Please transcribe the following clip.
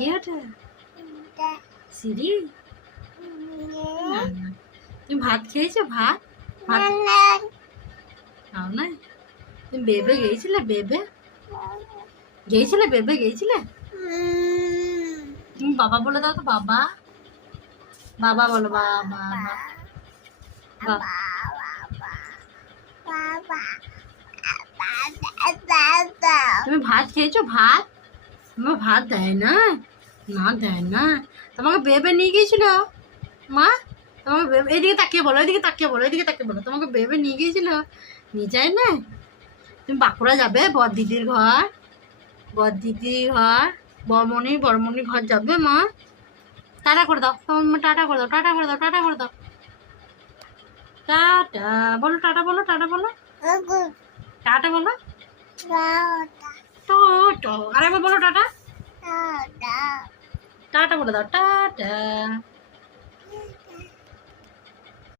কে ওটা সিঁড়ি? না না, তুমি ভাত খেয়েছো? ভাত ভাত খাও না? তুমি বেবে গেছিলে? বেবে গেছিলে? বেবে গেছিলে? তুমি বাবা বলে দাও তো, বাবা। বাবা বলো, বাবা। তুমি ভাত খেয়েছো? ভাত তোমার ভাত দেয় না? না দেয় না। তোমাকে বেবে নিয়ে গিয়েছিল মা? তোমাকে বেবে, এদিকে তাকিয়ে বলো, এদিকে তাকিয়ে বলো, এদিকে তাকিয়ে বলো, তোমাকে বেবে নিয়ে গিয়েছিল? নিয়ে যায় না? তুমি বাঁকুড়া যাবে বর দিদির ঘর? বর দিদির ঘর, বরমনির ঘর যাবে মা? টাটা করে দাও, তোমার মা টাটা করে দাও, টাটা করে দাও, টাটা করে দাও, টাটা বলো, টাটা বলো, টাটা বলো, টাটা বলো, টাটা। আরেকবার বলো টাটা। টাটা বলে দাও, টাটা।